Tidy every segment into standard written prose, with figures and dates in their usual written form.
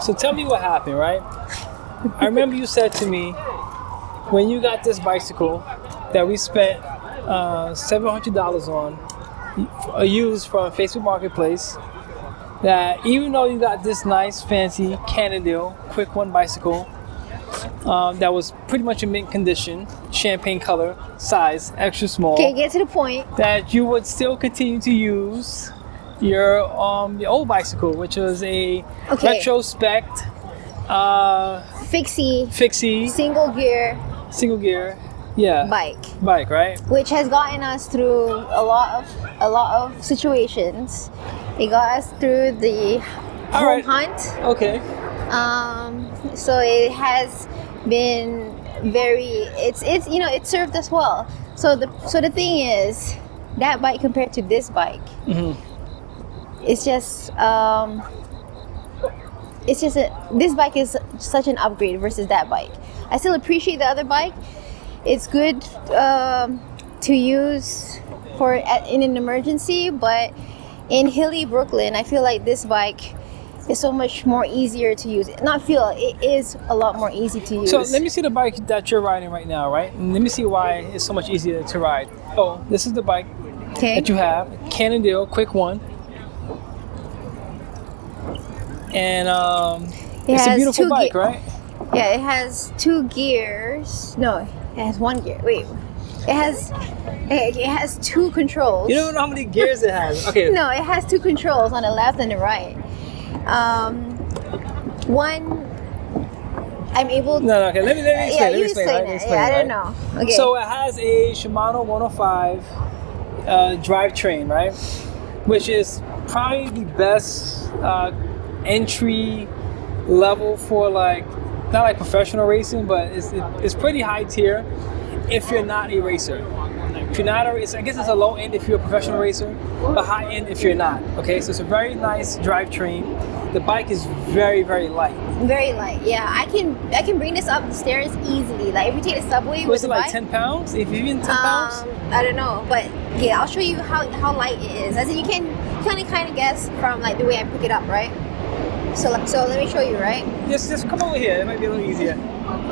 So tell me what happened, right? I remember you said to me when you got this bicycle that we spent $700 on, used from Facebook Marketplace, that even though you got this nice, fancy Cannondale quick one bicycle that was pretty much in mint condition, champagne color, size, extra small. Okay, get to the point. That you would still continue to use your old bicycle, which was a Retrospec fixie single gear bike, right? Which has gotten us through a lot of situations. It got us through the home hunt. Okay. So it has been it served us well. So the thing is, that bike compared to this bike, it's just this bike is such an upgrade versus that bike. I still appreciate the other bike. It's good to use in an emergency, but in hilly Brooklyn, I feel like this bike is so much more easier to use. It is a lot more easy to use. So let me see the bike that you're riding right now, right? And let me see why it's so much easier to ride. Oh, this is the bike that you have, Cannondale Quick One. And it's a beautiful bike, right? Yeah, it has 2 gears. No, it has 1 gear. Wait, it has 2 controls. You don't know how many gears it has. Okay. No, it has 2 controls on the left and the right. One, I'm able. No, okay. Let me explain. I don't know. Okay. So it has a Shimano 105 drivetrain, right? Which is probably the best entry level for not like professional racing, but it's pretty high tier if you're not a racer. If you're not a racer, I guess it's a low end if you're a professional racer, but high end if you're not. Okay, so it's a very nice drivetrain. The bike is very, very light. Very light, yeah. I can bring this up the stairs easily. Like if you take the subway with the bike. Was it like 10 pounds? If even 10 pounds? I don't know, but yeah, I'll show you how light it is. As in you can kind of guess from like the way I pick it up, right? So let me show you, right? Just come over here. It might be a little easier.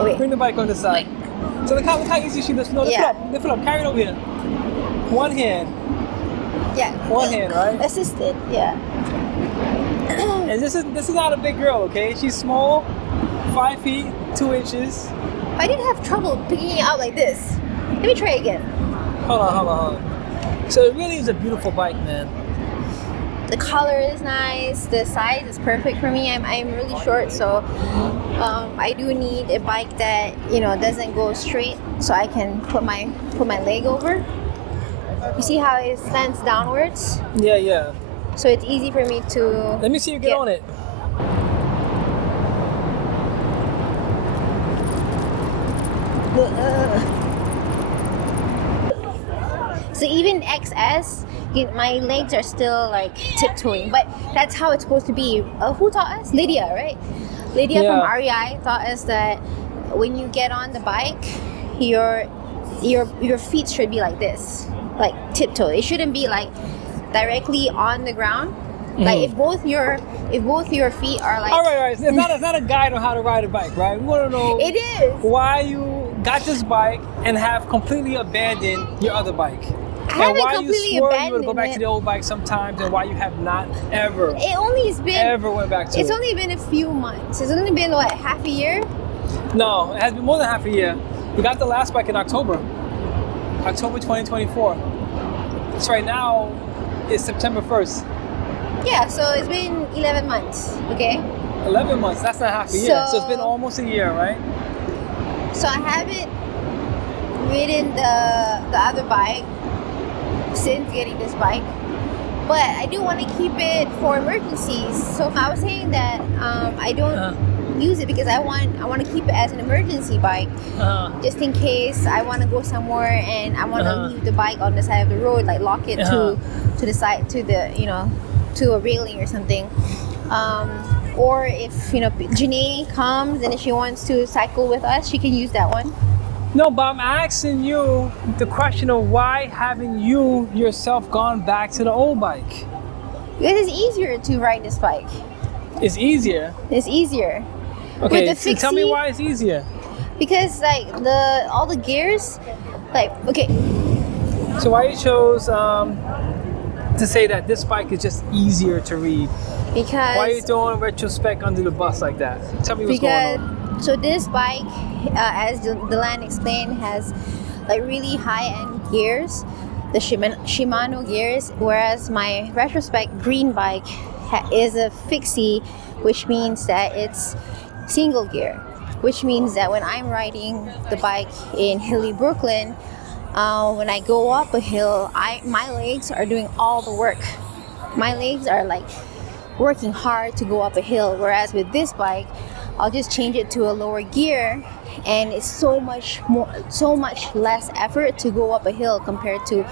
Wait. Bring the bike on the side. Wait. So look how easy she does. No, lift it up. Carry it over here. One hand. Yeah. One hand, right? Assisted, yeah. And this is not a big girl, okay? She's small, 5 feet, 2 inches. I didn't have trouble picking it out like this. Let me try again. Hold on. So it really is a beautiful bike, man. The color is nice. The size is perfect for me. I'm really short, so I do need a bike that doesn't go straight, so I can put my leg over. You see how it slants downwards? Yeah. So it's easy for me to. Let me see you get on it. So even XS, my legs are still like tiptoeing, but that's how it's supposed to be. Who taught us? Lydia, right? Lydia from REI taught us that when you get on the bike, your feet should be like this, like tiptoe. It shouldn't be like directly on the ground. Like if both your feet are like. All right. It's not a guide on how to ride a bike, right? We want to know. It is. Why you got this bike and have completely abandoned your other bike. And why you swore you would go back to the old bike sometimes, and why you have not ever went back to it. It's only been a few months. It's only been what, half a year? No, it has been more than half a year. We got the last bike in October 2024. So right now it's September 1st. Yeah, so it's been 11 months. Okay. 11 months. That's not half a year. So it's been almost a year, right? So I haven't ridden the other bike since getting this bike, but I do want to keep it for emergencies. So I was saying that I don't use it because I want to keep it as an emergency bike, just in case I want to go somewhere and I want to leave the bike on the side of the road, like lock it to the side, to the to a railing or something. Or if Janae comes and if she wants to cycle with us, she can use that one. No, but I'm asking you the question of why haven't you yourself gone back to the old bike? Because it's easier to ride this bike. It's easier. It's easier. Okay, With the so tell me fixie- why it's easier. Because like all the gears, like okay, So why you chose to say that this bike is just easier to read? because Why are you throwing Retrospec under the bus like that? Tell me what's going on. so this bike, as Delan explained, has like really high-end gears, the Shimano gears, whereas my Retrospec green bike is a fixie, which means that it's single gear, which means that when I'm riding the bike in hilly Brooklyn, when I go up a hill, my legs are doing all the work. My legs are like working hard to go up a hill, whereas with this bike, I'll just change it to a lower gear, and it's so much less effort to go up a hill compared to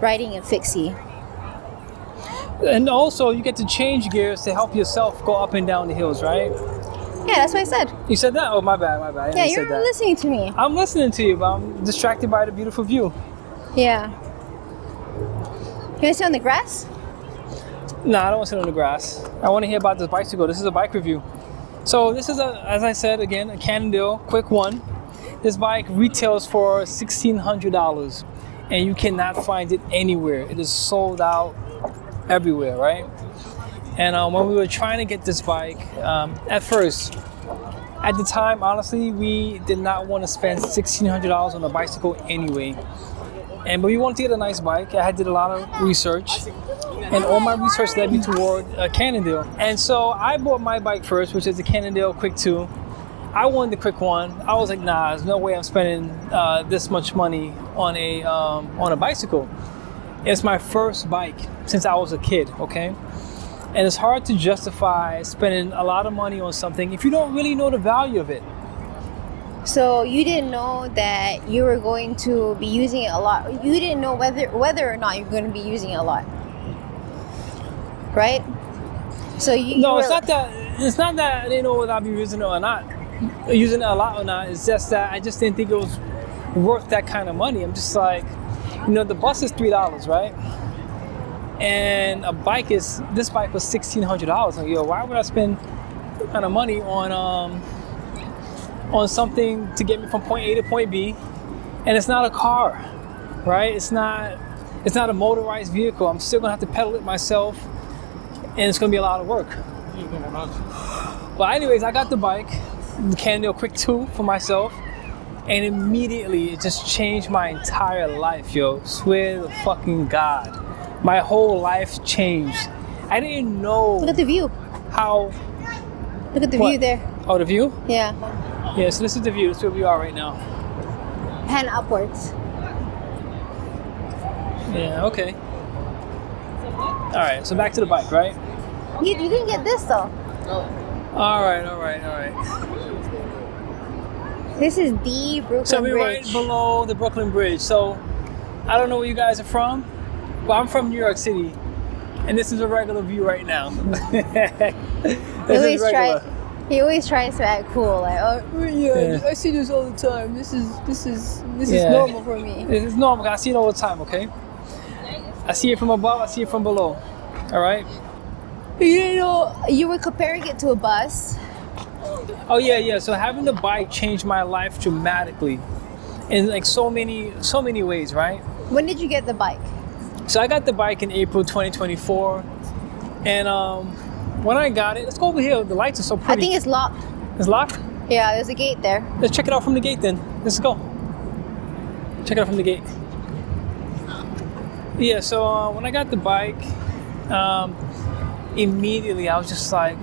riding a fixie. And also, you get to change gears to help yourself go up and down the hills, right? Yeah, that's what I said. You said that? Oh, my bad. I Yeah, didn't say you're that. listening to me. I'm listening to you, but I'm distracted by the beautiful view. Yeah. You want to sit on the grass? No, I don't want to sit on the grass. I want to hear about this bicycle. This is a bike review. So this is, as I said again, a Cannondale quick one. This bike retails for $1,600, and you cannot find it anywhere. It is sold out everywhere, right? And when we were trying to get this bike, at first, at the time, honestly, we did not want to spend $1,600 on a bicycle anyway. But we wanted to get a nice bike. I did a lot of research, and all my research led me toward Cannondale. And so I bought my bike first, which is the Cannondale Quick 2. I wanted the Quick 1. I was like, nah, there's no way I'm spending this much money on a bicycle. It's my first bike since I was a kid, okay? And it's hard to justify spending a lot of money on something if you don't really know the value of it. So you didn't know that you were going to be using it a lot. You didn't know whether or not you're going to be using it a lot, right? So it's not that. It's not that I didn't know whether I'd be using it or not, using it a lot or not. It's just that I just didn't think it was worth that kind of money. I'm just like, the bus is $3, right? And this bike was $1,600. Like, why would I spend that kind of money on something to get me from point A to point B? And it's not a car, right? It's not a motorized vehicle. I'm still gonna have to pedal it myself, and it's gonna be a lot of work. But anyways, I got the bike, the Cannondale Quick 2 for myself, and immediately it just changed my entire life, yo. Swear to fucking God. My whole life changed. I didn't know. Look at the view. How? Look at the What? view there. Oh, the view? Yeah. Yeah, so this is the view. This is where we are right now. Hand upwards. Yeah, okay. All right, so back to the bike, right? You didn't get this though. All right. This is the Brooklyn So we're Bridge. right below the Brooklyn Bridge. So I don't know where you guys are from. Well, I'm from New York City, and this is a regular view right now. He always tries to act cool, like, oh yeah, Yeah. I see this all the time. This is Yeah. normal for me. It's normal. I see it all the time. Okay. I see it from above. I see it from below. All right. You were comparing it to a bus. Oh yeah. So having the bike changed my life dramatically, in like so many ways, right? When did you get the bike? So I got the bike in April 2024, and when I got it, let's go over here. The lights are so I pretty. think it's locked. It's locked? Yeah, there's a gate there. Let's check it out from the gate then. Let's go. Check it out from the gate. Yeah, so when I got the bike, immediately I was just like,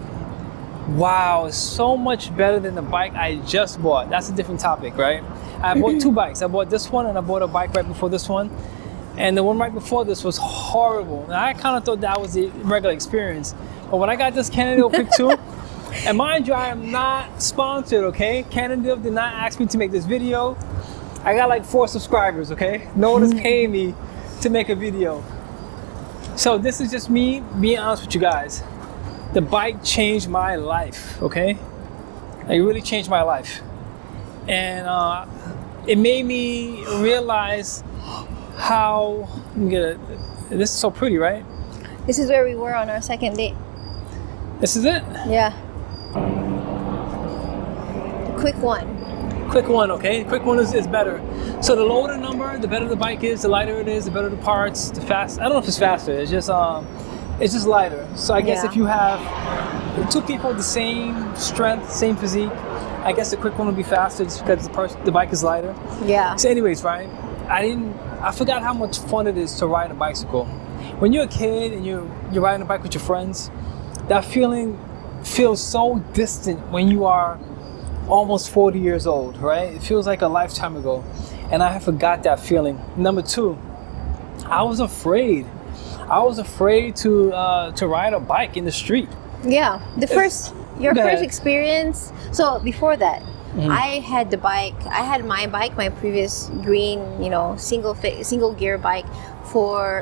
wow, it's so much better than the bike I just bought. That's a different topic, right? I bought two bikes. I bought this one and I bought a bike right before this one. And the one right before this was horrible. And I kind of thought that was a regular experience. But when I got this Cannondale Quick 2, and mind you, I am not sponsored, okay? Cannondale did not ask me to make this video. I got like 4 subscribers, okay? No one is paying me to make a video. So this is just me being honest with you guys. The bike changed my life, okay? It really changed my life. And it made me realize how, this is so pretty, right? This is where we were on our second date. This is it. Yeah. Quick one. Quick one, okay? Quick one is better. So the lower the number, the better the bike is, the lighter it is, the better the parts, the fast. I don't know if it's faster. It's just lighter. So I guess Yeah. if you have two people with the same strength, same physique, I guess the quick one will be faster just because the bike is lighter. Yeah. So anyways, right? I forgot how much fun it is to ride a bicycle. When you're a kid and you're riding a bike with your friends, that feeling feels so distant when you are almost 40 years old, right? It feels like a lifetime ago. And I forgot that feeling. Number two, I was afraid. I was afraid to ride a bike in the street. Yeah. Your Go first ahead. experience. So before that, Mhm. I had the bike. I had my bike, my previous green, single gear bike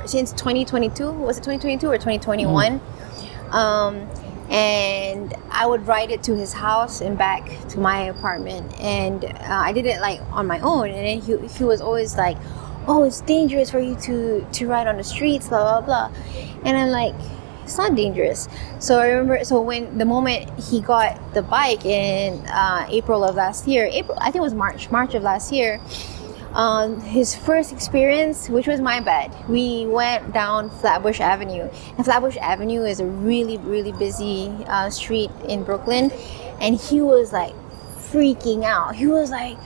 since 2022. Was it 2022 or 2021? And I would ride it to his house and back to my apartment. And I did it like on my own. And then he was always like, "Oh, it's dangerous for you to ride on the streets, blah blah blah." And I'm like, it's not dangerous. So I remember, when the moment he got the bike in April of last year, I think it was March of last year, his first experience, which was my bad, we went down Flatbush Avenue. And Flatbush Avenue is a really, really busy street in Brooklyn. And he was like freaking out. He was like,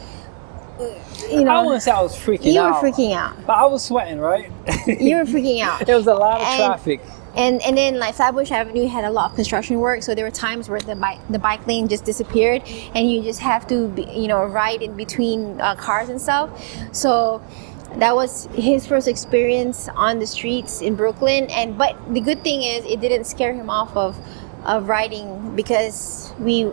I wouldn't say I was freaking you out. were freaking out. But I was sweating, right? You were freaking out. There was a lot of And- traffic. And then like Flatbush Avenue had a lot of construction work, so there were times where the bike lane just disappeared, and you just have to ride in between cars and stuff. So that was his first experience on the streets in Brooklyn. But the good thing is it didn't scare him off of riding, because we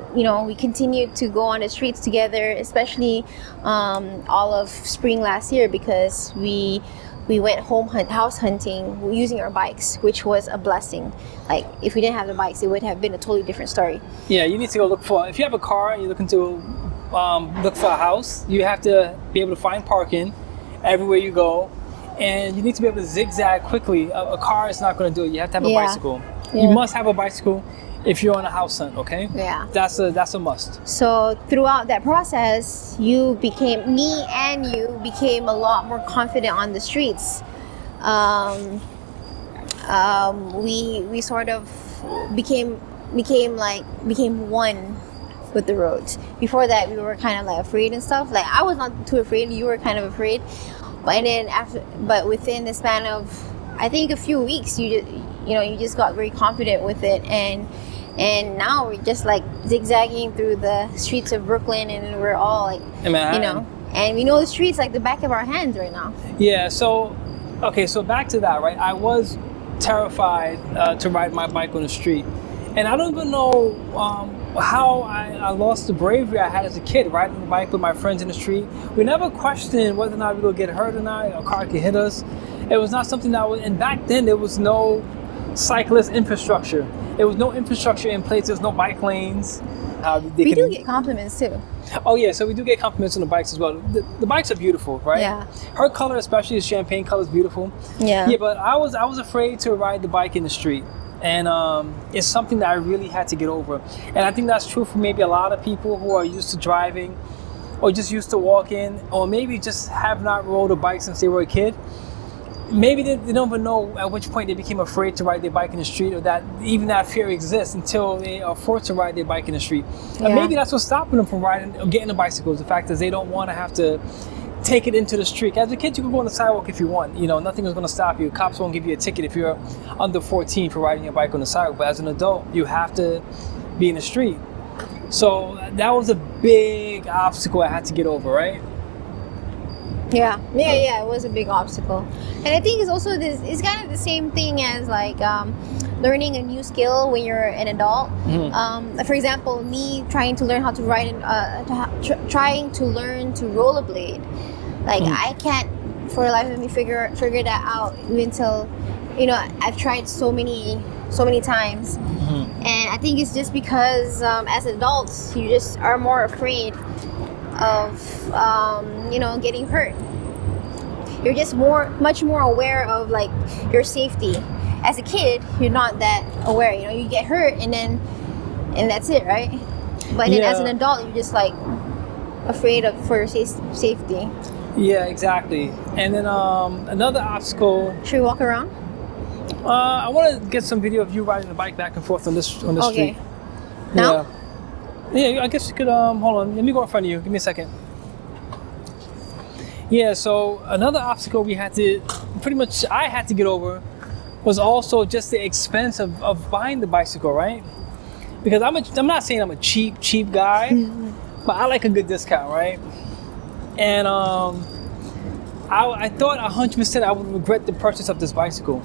continued to go on the streets together, especially all of spring last year, because we went house hunting using our bikes, which was a blessing. Like, if we didn't have the bikes, it would have been a totally different story. Yeah, you need to go if you have a car and you're looking to look for a house, you have to be able to find parking everywhere you go, and you need to be able to zigzag quickly. A car is not going to do it. You have to have a Yeah. bicycle. Yeah. You must have a bicycle if you're on a house hunt, okay? Yeah. That's a must. So throughout that process, me and you became a lot more confident on the streets. We sort of became one with the roads. Before that, we were kind of like afraid and stuff. Like, I was not too afraid. You were kind of afraid. But within the span of, I think, a few weeks, you just got very confident with it, and now we're just like zigzagging through the streets of Brooklyn, and we're all like, In Manhattan. and we know the streets like the back of our hands right now. Yeah, so back to that, right? I was terrified to ride my bike on the street. And I don't even know how I lost the bravery I had as a kid, riding the bike with my friends in the street. We never questioned whether or not we would get hurt or not, a car could hit us. It was not something and back then there was no cyclist infrastructure. There was no infrastructure in place, there's no bike lanes. We do get compliments too. Oh yeah, so we do get compliments on the bikes as well. The bikes are beautiful, right? Yeah. Her color, especially the champagne color, is beautiful. Yeah. Yeah, but I was afraid to ride the bike in the street, and it's something that I really had to get over. And I think that's true for maybe a lot of people who are used to driving, or just used to walking, or maybe just have not rode a bike since they were a kid. Maybe they don't even know at which point they became afraid to ride their bike in the street, or that even that fear exists until they are forced to ride their bike in the street. And Yeah. maybe that's what's stopping them from riding or getting a bicycle, is the fact that they don't want to have to take it into the street. As a kid, you can go on the sidewalk if you want. Nothing is going to stop you. Cops won't give you a ticket if you're under 14 for riding your bike on the sidewalk. But as an adult, you have to be in the street. So that was a big obstacle I had to get over, right? Yeah, it was a big obstacle. And I think it's also it's kind of the same thing as like learning a new skill when you're an adult. Mm-hmm. For example, me trying to learn how to ride trying to learn to rollerblade. Like, I can't for the life of me figure that out until I've tried so many times. Mm-hmm. And I think it's just because as adults you just are more afraid of getting hurt. You're just much more aware of like your safety. As a kid, you're not that aware. You know, you get hurt and that's it, right? But then as an adult, you're just like afraid for your safety. Yeah, exactly. And then another obstacle. Should we walk around? I want to get some video of you riding the bike back and forth on this street. Now? Yeah, I guess you could, hold on, let me go in front of you. Give me a second. Yeah, so another obstacle I had to get over was also just the expense of buying the bicycle, right? Because I'm not saying I'm a cheap guy, but I like a good discount, right? And I thought 100% I would regret the purchase of this bicycle.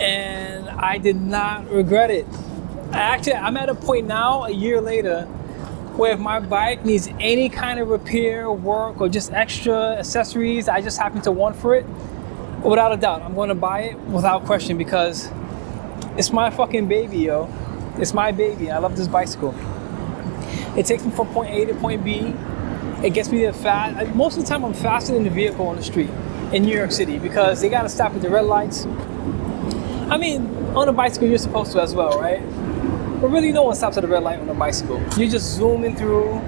And I did not regret it. I'm at a point now, a year later, where if my bike needs any kind of repair, work, or just extra accessories I just happen to want for it, without a doubt, I'm going to buy it without question because it's my fucking baby, yo. It's my baby. I love this bicycle. It takes me from point A to point B. It gets me there fast. Most of the time, I'm faster than the vehicle on the street in New York City because they got to stop at the red lights. I mean, on a bicycle, you're supposed to as well, right? But really, no one stops at a red light on a bicycle. You're just zooming through.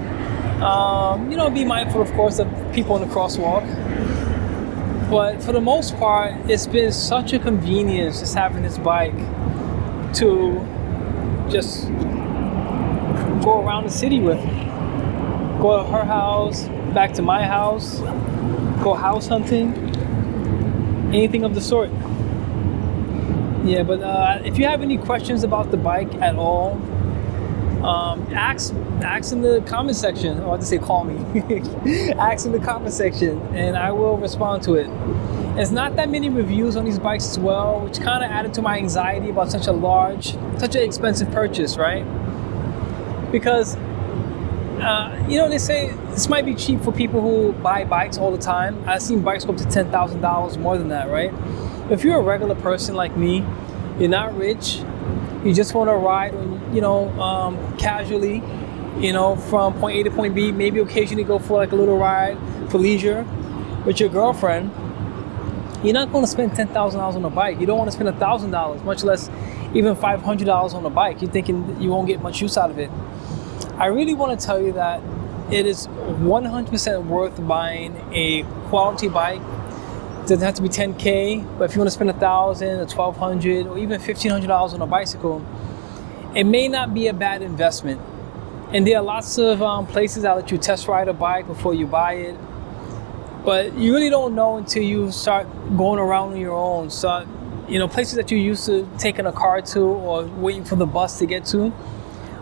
Be mindful, of course, of people in the crosswalk. But for the most part, it's been such a convenience just having this bike to just go around the city with. Go to her house, back to my house, go house hunting, anything of the sort. Yeah, but if you have any questions about the bike at all, ask in the comment section. Or I'll just say call me. Ask in the comment section, and I will respond to it. There's not that many reviews on these bikes as well, which kind of added to my anxiety about such an expensive purchase, right? Because, they say this might be cheap for people who buy bikes all the time. I've seen bikes go up to $10,000 more than that, right? If you're a regular person like me, you're not rich, you just want to ride, casually, from point A to point B, maybe occasionally go for like a little ride for leisure with your girlfriend, you're not going to spend $10,000 on a bike. You don't want to spend $1,000, much less even $500 on a bike. You're thinking you won't get much use out of it. I really want to tell you that it is 100% worth buying a quality bike. It doesn't have to be $10K, but if you want to spend $1,000 or $1,200 or even $1,500 on a bicycle, it may not be a bad investment. And there are lots of places that let you test ride a bike before you buy it. But you really don't know until you start going around on your own. So, places that you're used to taking a car to or waiting for the bus to get to.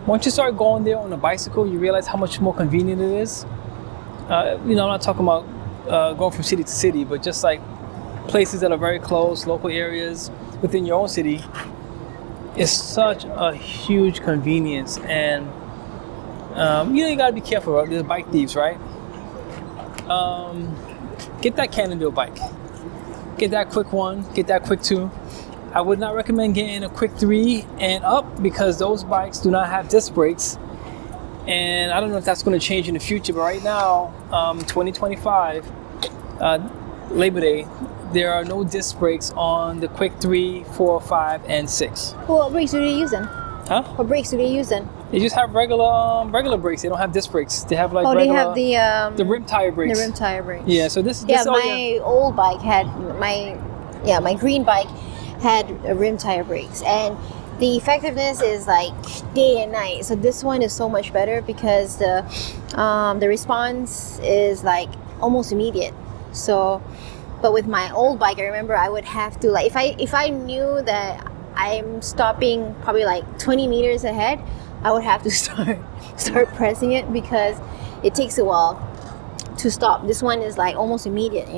Once you start going there on a bicycle, you realize how much more convenient it is. I'm not talking about going from city to city, but just like places that are very close, local areas within your own city. It's such a huge convenience. And, you got to be careful, right? There's bike thieves, right? Get that Cannondale bike. Get that quick 1, get that quick 2. I would not recommend getting a quick 3 and up because those bikes do not have disc brakes. And I don't know if that's going to change in the future, but right now, 2025, Labor Day, there are no disc brakes on the quick 3, 4, 5, and 6. Well, what brakes are they using? Huh? What brakes are they using? They just have regular brakes. They don't have disc brakes. They have like they regular. They have the rim tire brakes. The rim tire brakes. Yeah. So this. My old bike had my green bike had rim tire brakes, and the effectiveness is like day and night. So this one is so much better because the response is like almost immediate. So, but with my old bike, I remember I would have to like if I knew that I'm stopping probably like 20 meters ahead, I would have to start pressing it because it takes a while to stop. This one is like almost immediate,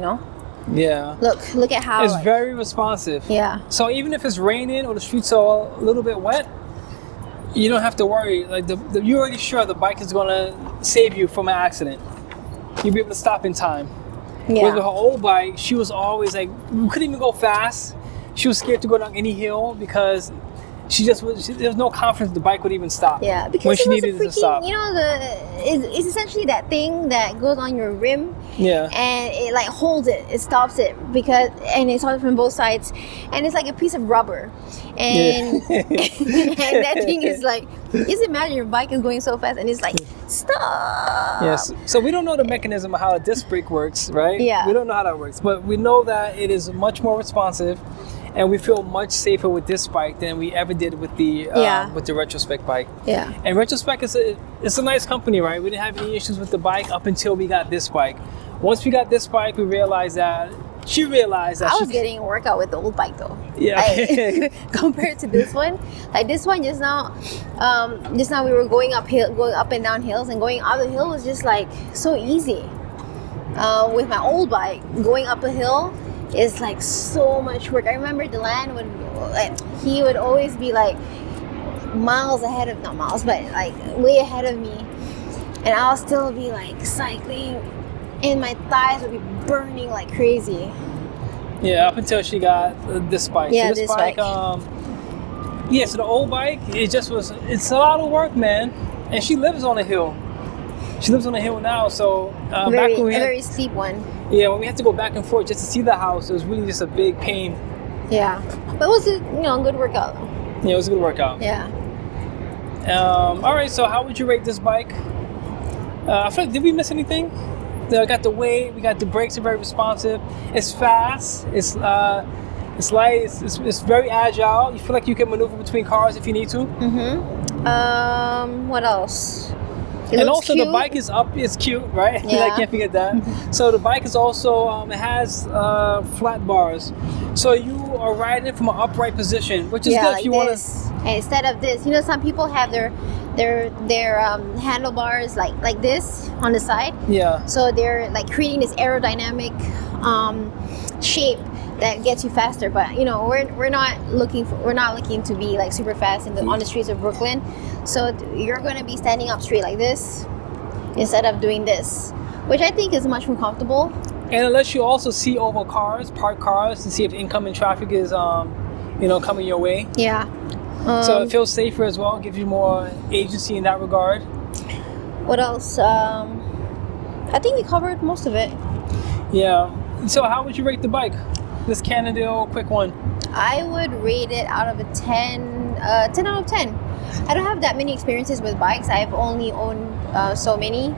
Yeah. Look at how it's very responsive. Yeah. So even if it's raining or the streets are a little bit wet, you don't have to worry. Like you're already sure the bike is gonna save you from an accident. You'll be able to stop in time. Yeah. With her old bike, she was always like, we couldn't even go fast. She was scared to go down any hill because there was no confidence the bike would even stop. Yeah, because when she it was needed a it to stop. freaking, it's essentially that thing that goes on your rim. Yeah. And it like holds it, it stops it and it stops from both sides, and it's like a piece of rubber, and and that thing is like, just imagine your bike is going so fast and it's like, stop. Yes. So we don't know the mechanism of how a disc brake works, right? Yeah. We don't know how that works, but we know that it is much more responsive, and we feel much safer with this bike than we ever did with the Retrospec bike. Yeah. And Retrospec it's a nice company, right? We didn't have any issues with the bike up until we got this bike. Once we got this bike, we realized that she realized that I was getting a workout with the old bike though. Yeah. Compared to this one, like this one just now we were going up and down hills, and going up the hill was just like so easy. With my old bike, going up a hill is like so much work. I remember Delan would always be like not miles, but like way ahead of me, and I'll still be like cycling, and my thighs would be burning like crazy. Yeah, up until she got this bike. Yeah, so this bike. So the old bike, it's a lot of work, man. And she lives on a hill. She lives on a hill now, so a very steep one. Yeah, when we had to go back and forth just to see the house, it was really just a big pain. Yeah, but it was a good workout. Yeah, it was a good workout. Yeah. All right, so how would you rate this bike? I feel like, did we miss anything? We got the weight, we got the brakes are very responsive. It's fast, it's light, it's very agile. You feel like you can maneuver between cars if you need to. Mm-hmm. What else? And also cute. The bike is up, it's cute, right? Yeah. I can't forget that. So the bike is also, it has flat bars. So you are riding it from an upright position, which is good like if you want to. And instead of this, some people have their handlebars like this on the side. Yeah. So they're like creating this aerodynamic shape that gets you faster. But we're not looking to be like super fast on the streets of Brooklyn. So you're going to be standing up straight like this instead of doing this, which I think is much more comfortable. And it lets you also see over parked cars, to see if incoming traffic is coming your way. Yeah. So it feels safer as well, gives you more agency in that regard. What else? I think we covered most of it. Yeah. So how would you rate the bike? This Cannondale quick one. I would rate it out of a 10 out of 10. I don't have that many experiences with bikes. I've only owned so many.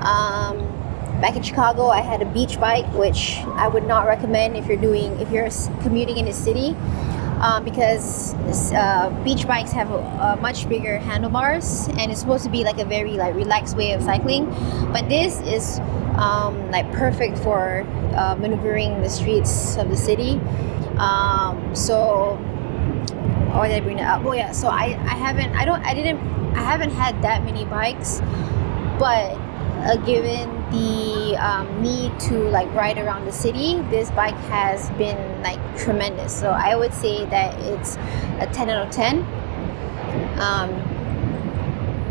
Back in Chicago, I had a beach bike, which I would not recommend if you're commuting in the city. Because beach bikes have a much bigger handlebars, and it's supposed to be like a very like relaxed way of cycling. But this is perfect for maneuvering the streets of the city. So why did I bring that up? Oh yeah, so I haven't had that many bikes, but given the need to like ride around the city, this bike has been like tremendous. So I would say that it's a 10 out of 10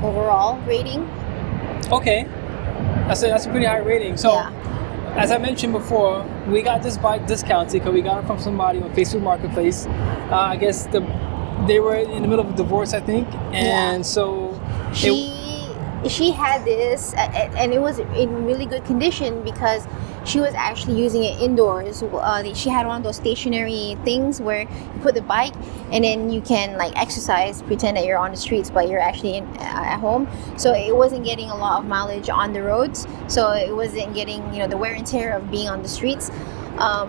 overall rating. Okay, that's a pretty high rating. So yeah. As I mentioned before, we got this bike discounted because we got it from somebody on Facebook Marketplace. I guess they were in the middle of a divorce, I think, and so she had this, and it was in really good condition because she was actually using it indoors. She had one of those stationary things where you put the bike and then you can like exercise, pretend that you're on the streets, but you're actually at home. So it wasn't getting a lot of mileage on the roads. So it wasn't getting the wear and tear of being on the streets.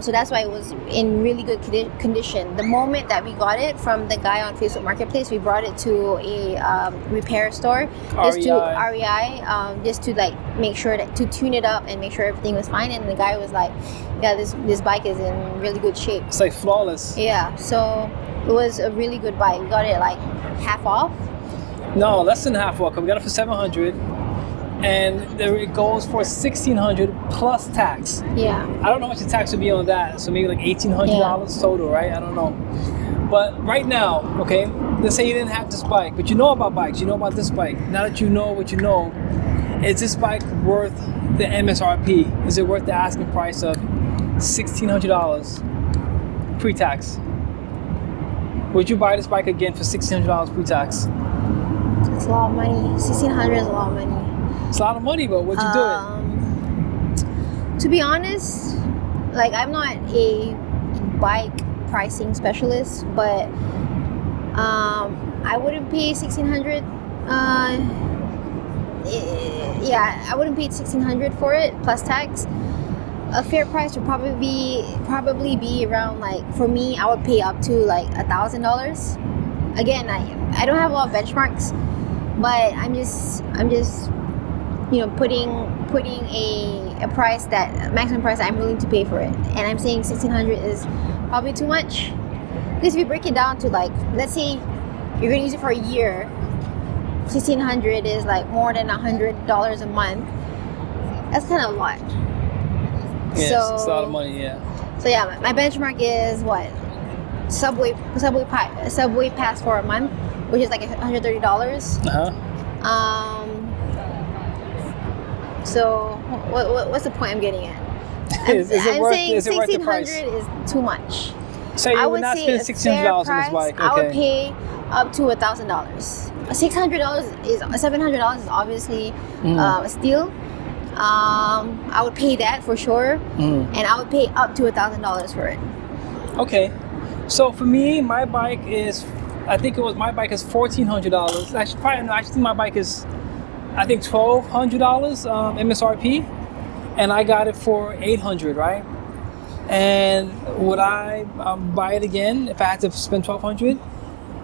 So that's why it was in really good condition. The moment that we got it from the guy on Facebook Marketplace, we brought it to a repair store, REI, just to like make sure to tune it up and make sure everything was fine. And the guy was like, "Yeah, this bike is in really good shape. It's like flawless." Yeah, so it was a really good bike. We got it like half off. No, less than half off. We got it for $700. And there it goes for $1,600 plus tax. Yeah. I don't know how much the tax would be on that. So maybe like $1,800 total, right? I don't know. But right now, okay, let's say you didn't have this bike, but you know about bikes, you know about this bike. Now that you know what you know, is this bike worth the MSRP? Is it worth the asking price of $1,600 pre-tax? Would you buy this bike again for $1,600 pre-tax? It's a lot of money. $1,600 is a lot of money. It's a lot of money, but would you do it? To be honest, like I'm not a bike pricing specialist, but I wouldn't pay $1,600. Yeah, I wouldn't pay $1,600 for it plus tax. A fair price would probably be around, like, for me, I would pay up to like $1,000. Again, I don't have a lot of benchmarks, but I'm just putting a price, that maximum price I'm willing to pay for it, and I'm saying $1,600 is probably too much. Because if you break it down to, like, let's say you're gonna use it for a year, $1,600 is like more than $100 a month. That's kind of a lot. Yeah, So it's a lot of money. Yeah. So yeah, my benchmark is what? Subway pass for a month, which is like $130. So what's the point I'm getting at? I'm saying $1,600 is too much. So you would not spend $1,600 on this bike? Okay. I would pay up to $1,000. $700 is obviously a steal. I would pay that for sure, and I would pay up to $1,000 for it. Okay, so for me, my bike is $1,400. Actually, my bike is, I think, $1,200 MSRP, and I got it for $800, right? And would I buy it again if I had to spend $1,200?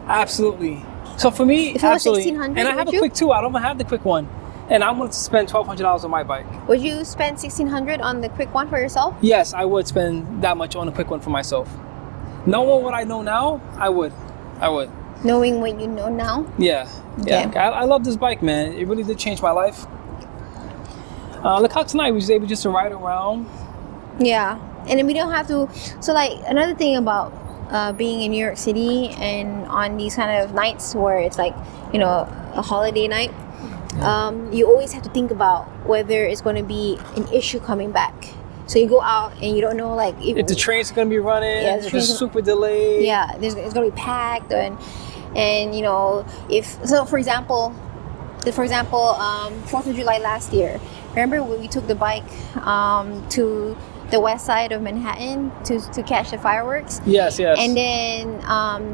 Absolutely. So for me, if it was absolutely. $1,600, And I have a quick too. I don't have the quick one, and I'm going to spend $1,200 on my bike. Would you spend $1,600 on the quick one for yourself? Yes, I would spend that much on a quick one for myself. Knowing what I know now, I would. Knowing what you know now? Yeah. Okay. Yeah. I love this bike, man. It really did change my life. Look how tonight we was able just to ride around. Yeah. And then we don't have to. So, like, another thing about being in New York City and on these kind of nights where it's like, a holiday night, you always have to think about whether it's going to be an issue coming back. So you go out and you don't know, like, if the trains are going to be running, if it's super delayed. Yeah, it's going to be packed, and for example, 4th of July last year, remember when we took the bike to the west side of Manhattan to catch the fireworks? Yes. And then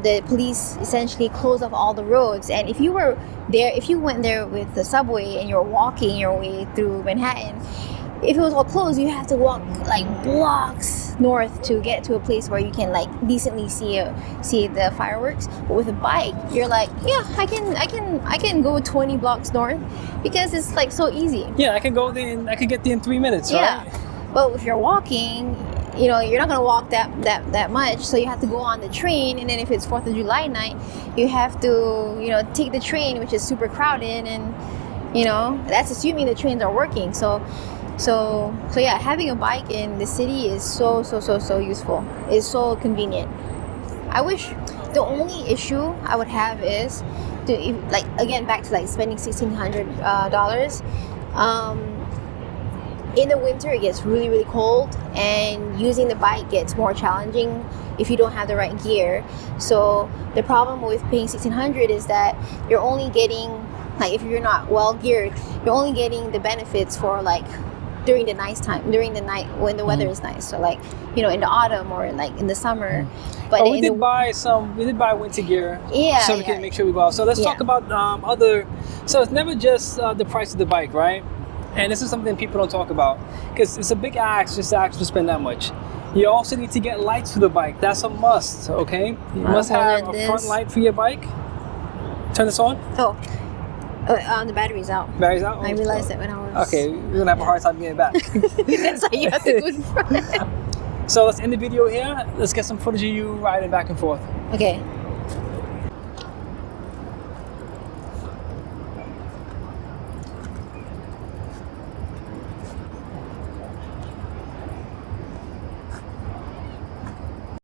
the police essentially closed off all the roads. And if you went there with the subway and you're walking your way through Manhattan, if it was all closed, you have to walk like blocks north to get to a place where you can like decently see the fireworks. But with a bike, you're like, yeah, I can go 20 blocks north because it's like so easy. Yeah, I can go there and I can get there in 3 minutes. Yeah, right? But if you're walking, you're not gonna walk that much, so you have to go on the train. And then if it's 4th of July night, you have to take the train, which is super crowded, and that's assuming the trains are working. So yeah, having a bike in the city is so useful. It's so convenient. I wish the only issue I would have is back to like spending $1,600. In the winter, it gets really, really cold, and using the bike gets more challenging if you don't have the right gear. So the problem with paying $1,600 is that you're only getting, like, if you're not well geared, you're only getting the benefits for like during the night when the weather is nice. So like, in the autumn or like in the summer. But we did buy winter gear. Yeah. So we can make sure we go out. So let's talk about so it's never just the price of the bike, right? And this is something people don't talk about because it's a big ask just to actually spend that much. You also need to get lights for the bike. That's a must, okay? You must have a front light for your bike. Turn this on. Oh, the battery's out. Battery's out? I realized that when I was... Okay, you're going to have a hard time getting it back. That's why you have to go in front. So let's end the video here. Let's get some footage of you riding back and forth. Okay.